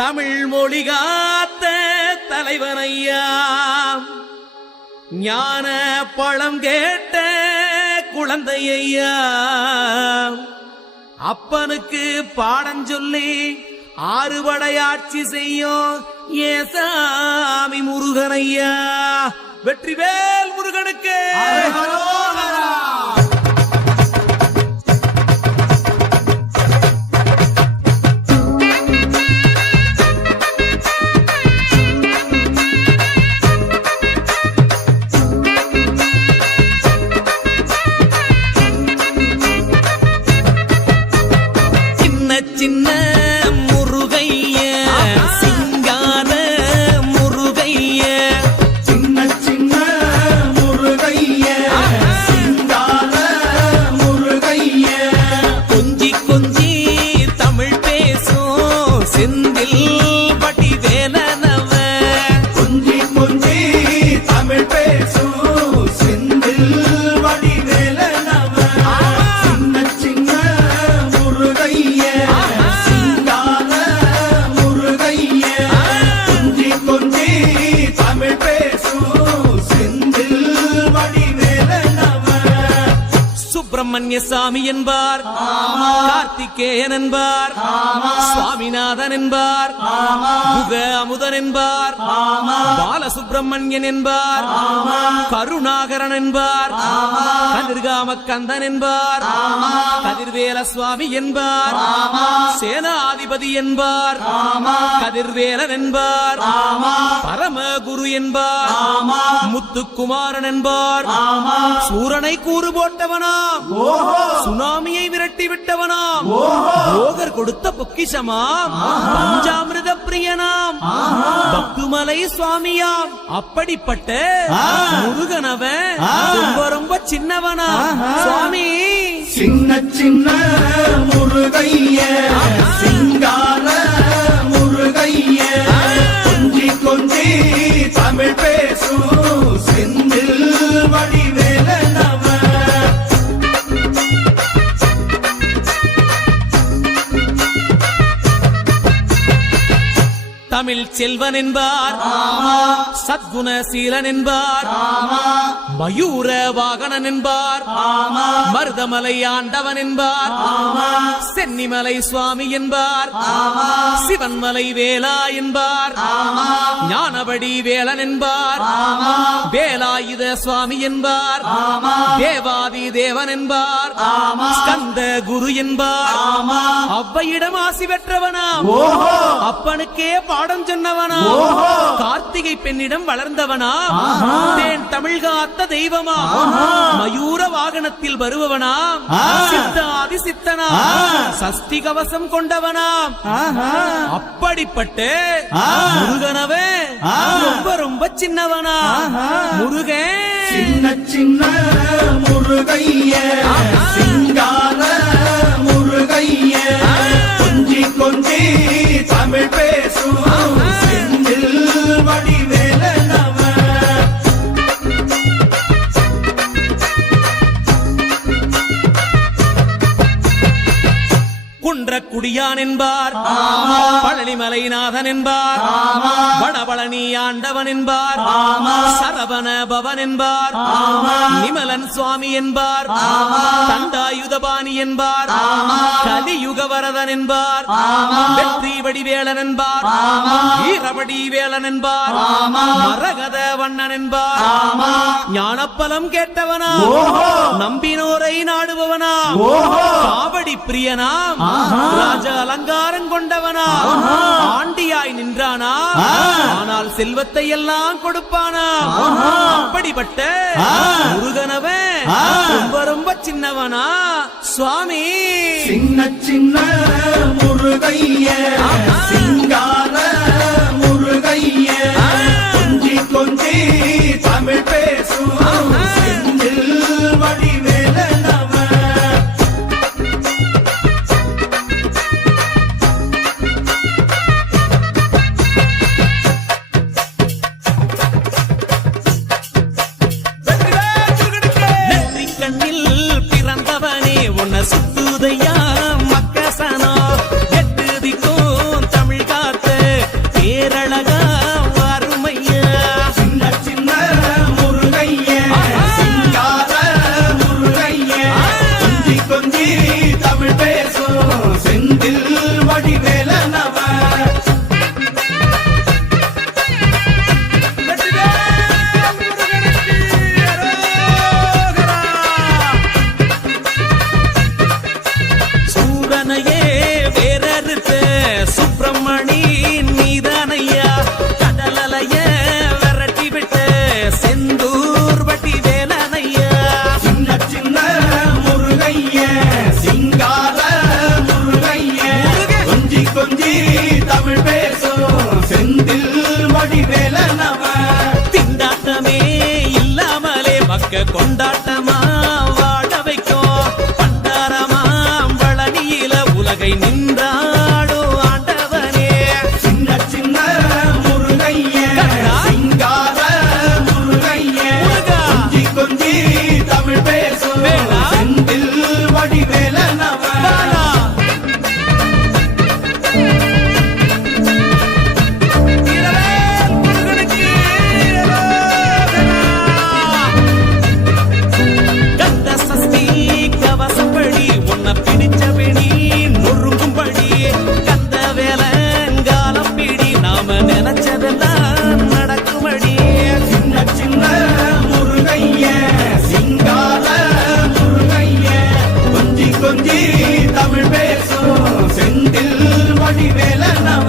தமிழ் மொழி காத்த தலைவனையா, ஞான பழம் கேட்ட குழந்தையா, அப்பனுக்கு பாடம் சொல்லி ஆறுபடையாட்சி செய்யும் ஏசாமி முருகனையா. வெற்றிவேல் முருகனுக்கு சின்ன முருகைய, சிங்கார முருகைய, சின்ன சின்ன முருகைய, சிங்கார முருகைய, கொஞ்சி கொஞ்சி தமிழ் பேசும் செந்தில் பட்டி வேலனவ, கொஞ்சி கொஞ்சி தமிழ் பேசும் செந்தில் வடிவேலனவ, சின்ன சின்ன முருகைய, சிங்கார முருகைய, கொஞ்சி கொஞ்சி தமிழ் பேசும் செந்தில் வடிவேலனவ. சுப்பிரமணிய சாமி என்பார், கார்த்திகேயன் என்பார், சுவாமிநாதன் என்பார், முக அமுதன் என்பார், பாலசுப்பிரமணியன் என்பார், கருணாகரன் என்பார், கதிர்காம கந்தன் என்பார், கதிர்வேல சுவாமி என்பார், சேனாதிபதி என்பார், கதிர்வேலன் என்பார், பரமகுரு என்பார், முத்துக்குமாரன் என்பார், சூரனை கூறு போட்டவனாம், சுனாமியை விரட்டி விட்டவனாம், போகர் கொடுத்த பொக்கிஷமாம், பஞ்சாமிர்த பிரியனாம், பக்துமலை சுவாமியாம். அப்படிப்பட்ட முருகனவன் ரொம்ப ரொம்ப சின்னவனா சுவாமி. சின்ன சின்ன முருகைய, சிங்கார முருகைய, கொஞ்சி கொஞ்சி தமிழ் பேசும் செந்தில் வடிவேலனவ. தமிழ் செல்வன் என்பார், சத்குணசீலன் என்பார், மயூர வாகனன் என்பார், மருதமலை ஆண்டவன் என்பார், சென்னிமலை சுவாமி என்பார், சிவன்மலை வேலா என்பார், ஞானபடி வேலன் என்பார், வேலாயுத சுவாமி என்பார், தேவாதி தேவன் என்பார், ஸ்கந்த குரு என்பார், அவ்வையிடம் ஆசி பெற்றவனாம், அப்பனுக்கே பாடம் சொன்னவனா, கார்த்திகை பெண்ணிடம் வளர்ந்தவனா, தேன் தமிழ் காத்த தெய்வமா, மயூர வாகனத்தில் வருபவனாம், சித்தாதி சித்தனா, சஷ்டி கவசம் கொண்டவனாம். அப்படிப்பட்ட முருகனவே ரொம்ப ரொம்ப சின்னவனா முருகன். சின்ன சின்ன முருகைய, சிங்கார முருகைய, கொஞ்சி கொஞ்சி தமிழ் பேசும் செந்தில் வடிவேலனவ. குன்றக்குடியான் என்பார், பழனிமலைநாதன் என்பார், வடபழனி ஆண்டவன் என்பார், சரவண பவன் என்பார், நிமலன் சுவாமி என்பார், தண்டாயுதபாணி என்பார், கலியுக வரதன் என்பார், வெற்றி வடிவேலன் என்பார், வீரபடி வேலன் என்பார், மரகத வண்ணன் என்பார், ஞானப்பலம் கேட்டவனா, நம்பினோரை நாடுபவனா, காவடி பிரியனாம், ராஜ அலங்காரம் கொண்டவனா, ஆண்டியாய் நின்றானா, ஆனால் செல்வத்தை எல்லாம் கொடுப்பானா. அப்படிப்பட்ட முருகனவன் ரொம்ப ரொம்ப சின்னவனா சுவாமி. சின்ன சின்ன முருகைய, சிங்கார முருகைய, கொஞ்சி கொஞ்சி தமிழ் பேசும் செந்தில் வடிவேலனவ. சுத்துதையா மக்கசனா, எட்டு திக்கும் வடிவேலனவ சூரனையே வேறறுத்த சுப்பிரமணி நீதானையா கடலலைய விரட்டி விட்ட செந்தூர் வட்டி வேலனையா சின்ன சின்ன முருகைய சிங்கார முருகைய கொஞ்சி கொஞ்சி தமிழ் பேசும் செந்தில் வடிவேலனவ திண்டாட்டமே இல்லாமலே மக்க கொண்டாட்டமா வாழ வைக்கும் பண்டாரமா பழனியில உலகை நின்றாடும் ஆண்டவனே சின்ன சின்ன முருகைய சிங்கார முருகைய முருகா. கொஞ்சி கொஞ்சி தமிழ் பேசும் வேலா. செந்தில் வடிவேலனவ பாலா. வீரவேல் முருகனுக்கு கந்த சஷ்டி கவசப்படி உன்னை பிடிச்சபடி நொறுங்கும்படி கந்த வேலங்காலம் பிடி நாம நினைச்சதெல்லாம் நடக்கும்படி சின்ன சின்ன முருகைய சிங்கார முருகைய கொஞ்சி கொஞ்சி தமிழ் பேசும் செந்தில் வடிவேலனவ